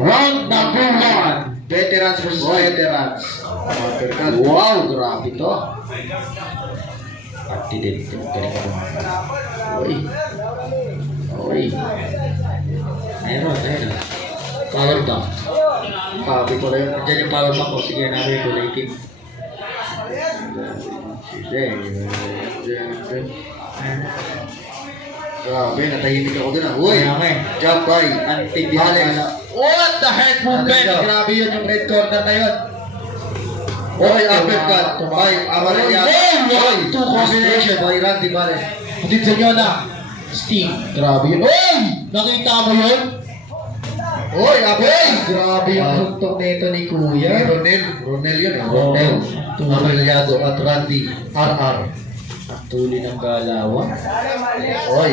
Round number 1. Veterans versus veterans. Wow, grabe to. Pati din. Galing ka naman. Uy. Uy. Meron. Power to. Sabi ko lang yun. Diyan yung power bank ko. Sige, namin ko na itim. Grabe, natahimik ako dun ah. Uy! Jump by. Alex. What the heck movement? Grabe yun yung red corner na yun. Uy, uppercut. By Amarellado. Uy, two combination. by Randy Barres. Putid sa inyo na. Sting. Grabe yun. Uy! Nakita mo yun? Uy, uppercut. Grabe yung huntong nito ni Kuya. Ronel yun eh. Ronel. Amarellado at Randy RR. Tuloy ng galawan. Uy.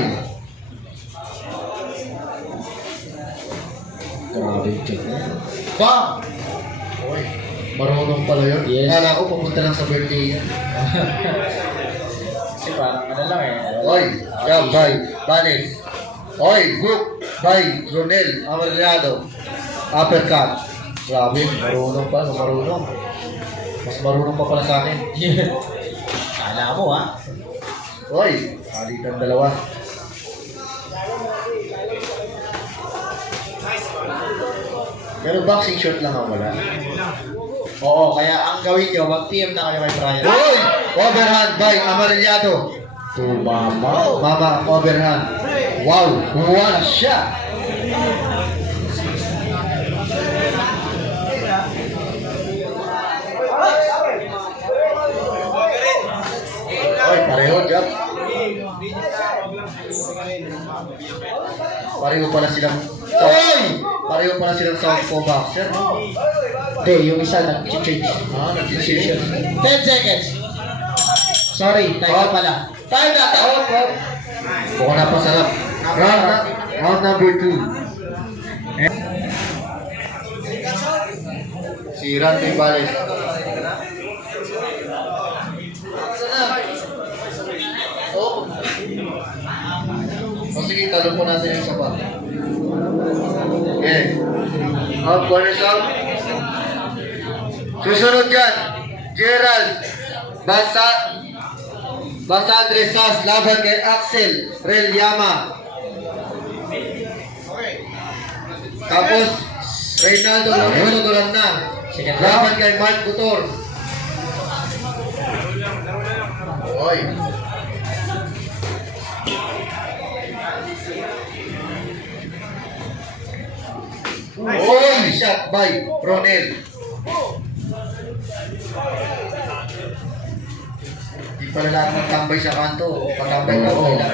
Grabe yung check. Bang! Uy. Marunong pala yun. Yes. Kala ko pupunta lang sa birthday yan. Kasi parang ano lang eh. Uy, jump by Banes. Uy, hook by Ronel Amarellado. Uppercut. Grabe, marunong pa, marunong. Mas marunong pa pala sa akin. Kala mo ha? Uy, kalitan dalawa. Pero boxing short lang ang wala. Oo, kaya ang gawin nyo, mag-PM na kayo kay Brian. Uy! Overhand by Amarellado. Tumama. Mama, overhand. Wow, wala siya. Uy, pareho, jump. Pareho pala silang Uy! Pareho pala silang southpaw boxer. Hindi, yung isa nag-change. Nag-decision. 10 seconds. Sorry, time na pala. Time na! Mukhang napasarap. Round number 2. Si Randy Barres. Oh. O sige, talong po natin yung isa pa. Okay. Up, corners up. Susunod dyan, Gerald Basadre Sas laban kay Axel Relyama. Tapos, Reynaldo Duran na laban kay Mark Butor. Oy. Oy, shot by Ronel. Di pala lahat magtambay sa kanto. Patambay ka Oo. lang.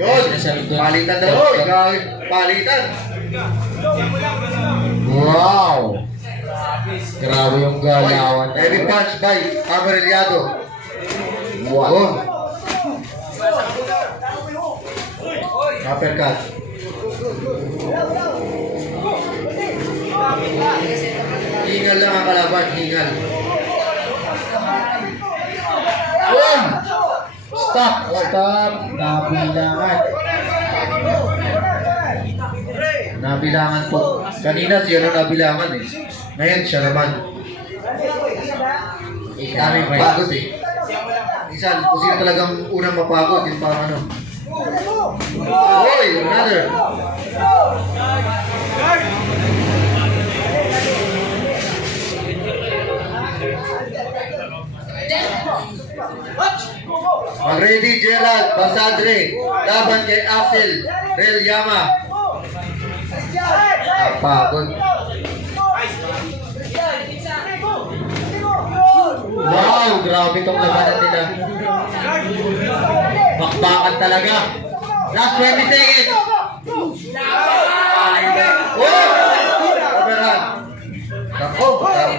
Yun, palitan na. Oy, palitan. Wow! Grabe yung galawan. Heavy punch by Amarellado. Wow! Oh. Uppercut. Hingal lang ang kalaban, hingal. Boom! Stop! Stop! Nabilangan. Nabilangan po. Kanina siya na nabilangan eh. Ngayon siya naman. Daming pagod eh. Minsan, kung sino talagang unang mapagod, yung parang ano. Oy, another. Mag-ready, Gerald Basadre. Laban kay Axel Relyama. Napagod. Wow! Grabe itong labanan nila. Bakbakan talaga. Last 20 seconds. Oh! Overhand. Ako,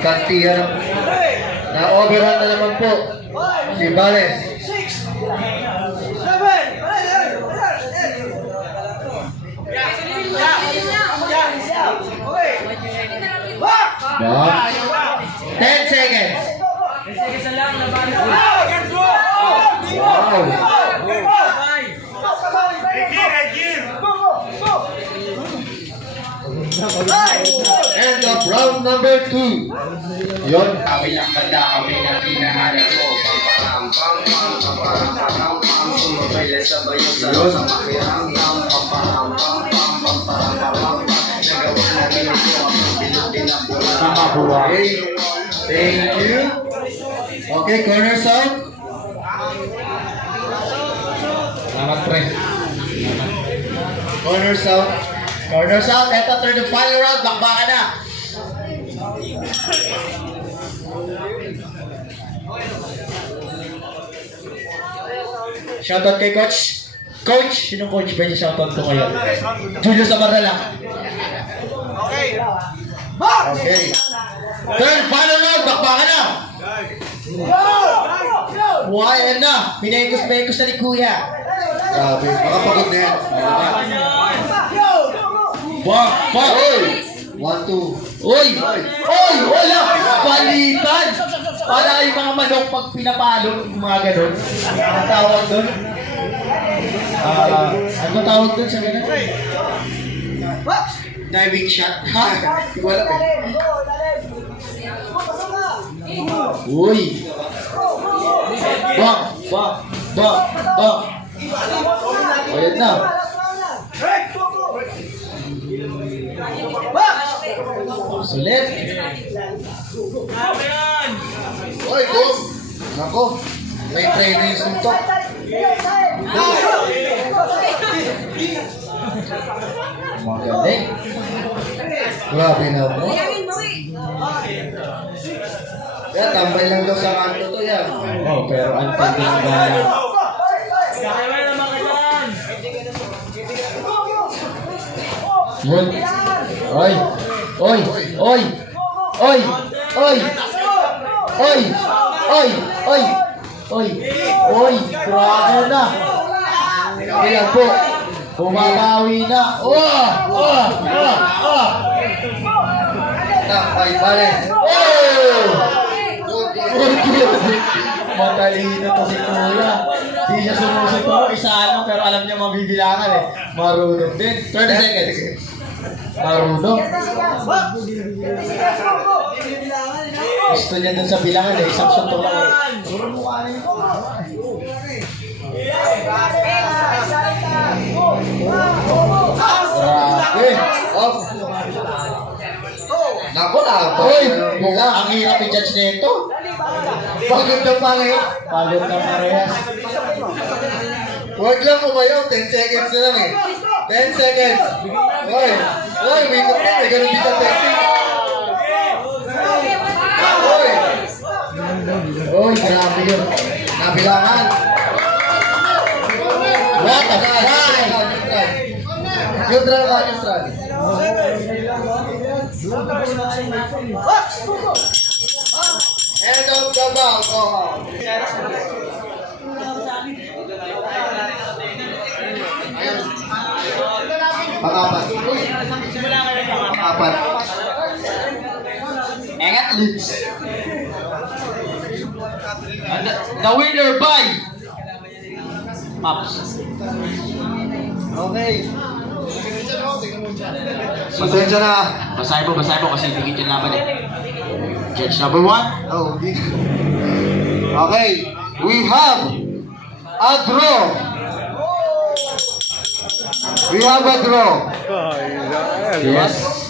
kantihan ng... Na-overhand na naman po. Si Bares. Box. 10 seconds. Wow! End of round number 2. Yun. Kami ang banda, kami ang hinahanap mo. Pam pam pam pam pam pam pam. Sumabay lang sa bayo sa pakiramdam. Pam pam pam pam pam pam pam pam. Nagawa namin ito ang bilog na buwan. Okay. Thank you. Okay, corner sound. Salamat, pre. Corner sound. Corner sound, eto third and final round, bakbakan na. Shoutout kay Coach. Coach, sinong coach ba yung shoutout ko ngayon? Julio Samarala. Okay. Third final round, bakbakan na. Buhay, ayan na. Pinekos-pekos na ni Kuya. Grabe. Makapagod na yan. Bak! Oy! 1, 2. Uy! Uy! Wala! Palitan! Para yung mga manok pag pinapalo, yung mga ganun. Ang tawag doon? Ano tawag doon sa ganun? Diving shot. Ha? Wala eh. Uy! Bak! Bak! Bak! Bak! Ayan na. Sulit. Oy, go! Nako. May training yung suntok. Magaling. Grabe na mo. Yan, tambay lang daw sa kanto to yan. Oh, pero ang tindi ng gala. Yun. Oy! Oy! Oy! Oy! Oy! Oy! Oy! Oy! Oy! Oy! Grabe na! Ayan po. Bumabawi na. Wah! Wah! Wah! Wah! Tambay, pare. Oh! Good, good. Matalino to si Kuya. Di siya sumusito. Isa ano, pero alam niya mabibilangan eh. Marunong din. 30 seconds. Marunong. Gusto niya dun sa bilangan eh. Isang suntok lang eh. Grabe. Off. Nako na. Uy! Ang hirap i-judge nito. Pagod na pare. Pagod na parehas. Huwag lang umayaw. 10 seconds na lang eh. 10 seconds. Oy. Oy, may kapit. May ganun dito testing. Oy. Uy, grabe yun. Nabilangan. What a try! Yung try ba yung try? End of the bout. Oh. Pang-apat. Pang-apat. Engat Lips. The winner by Maps. Okay. Pasensya na. Basahin mo kasi hindi kita laban eh. Judge number 1. Oh, okay. We have a draw. We have a draw. Yes.